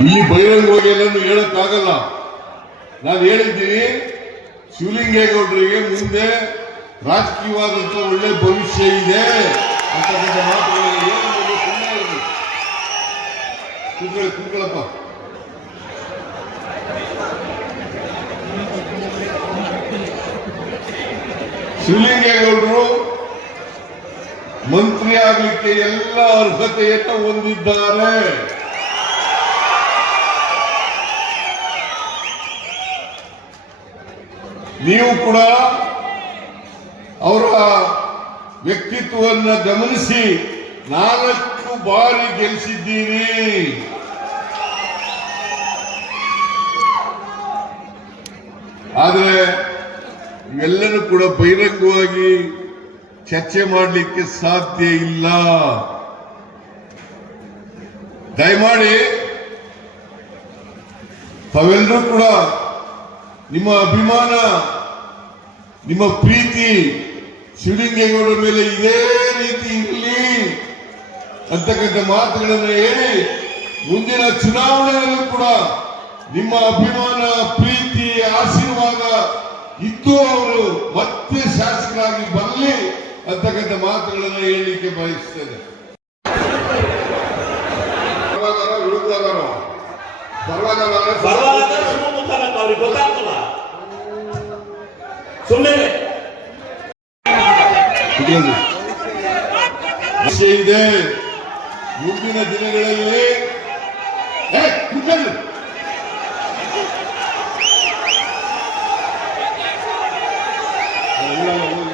ಇಲ್ಲಿ ಬಹಿರಂಗವಾಗಿ ಎಲ್ಲರೂ ಹೇಳಕ್ಕಾಗಲ್ಲ ನಾನು ಹೇಳಿದ್ದೀನಿ, ಶಿವಲಿಂಗೇಗೌಡರಿಗೆ ಮುಂದೆ ರಾಜಕೀಯವಾದಂತ ಒಳ್ಳೆ ಭವಿಷ್ಯ ಇದೆ ಅಂತಕ್ಕಂಥ ಮಾತುಗಳು ಏನು ಅನ್ನೋದು ಸುಮ್ಮನೆ ಇರಿ. ಕೂತ್ಕೊಳ್ಳಿ, ಕೂತ್ಕೊಳ್ಳಪ್ಪ. ಶಿವಲಿಂಗೇಗೌಡರು ಮಂತ್ರಿ ಆಗಲಿಕ್ಕೆ ಎಲ್ಲ ಅರ್ಹತೆಯನ್ನು ಹೊಂದಿದ್ದಾರೆ. ನೀವು ಕೂಡ ಅವರ ವ್ಯಕ್ತಿತ್ವವನ್ನು ಗಮನಿಸಿ ನಾಲ್ಕು ಬಾರಿ ಗೆಲ್ಲಿಸಿದ್ದೀರಿ. ಆದರೆ ಎಲ್ಲರೂ ಕೂಡ ಬಹಿರಂಗವಾಗಿ ಚರ್ಚೆ ಮಾಡಲಿಕ್ಕೆ ಸಾಧ್ಯ ಇಲ್ಲ. ದಯಮಾಡಿ ತಾವೆಲ್ಲರೂ ಕೂಡ ನಿಮ್ಮ ಅಭಿಮಾನ ನಿಮ್ಮ ಪ್ರೀತಿ ಶಿವಲಿಂಗೇಗೌಡರ ಮೇಲೆ ಇದೇ ರೀತಿ ಇರಲಿ ಅಂತಕ್ಕಂಥ ಮಾತುಗಳನ್ನು ಹೇಳಿ ಮುಂದಿನ ಚುನಾವಣೆಯಲ್ಲೂ ಕೂಡ ನಿಮ್ಮ ಅಭಿಮಾನ ಪ್ರೀತಿ ಆಶೀರ್ವಾದ ಇದ್ದು ಅವರು ಮತ್ತೆ ಶಾಸಕರಾಗಿ ಬರಲಿ ಅಂತಕ್ಕಂಥ ಮಾತುಗಳನ್ನು ಹೇಳಲಿಕ್ಕೆ ಬಯಸ್ತೇನೆ. ಪರವಾದರೋ Söyle. şeyde ಮುಂದಿನ ದಿನಗಳಲ್ಲಿ ಎಲ್ಲ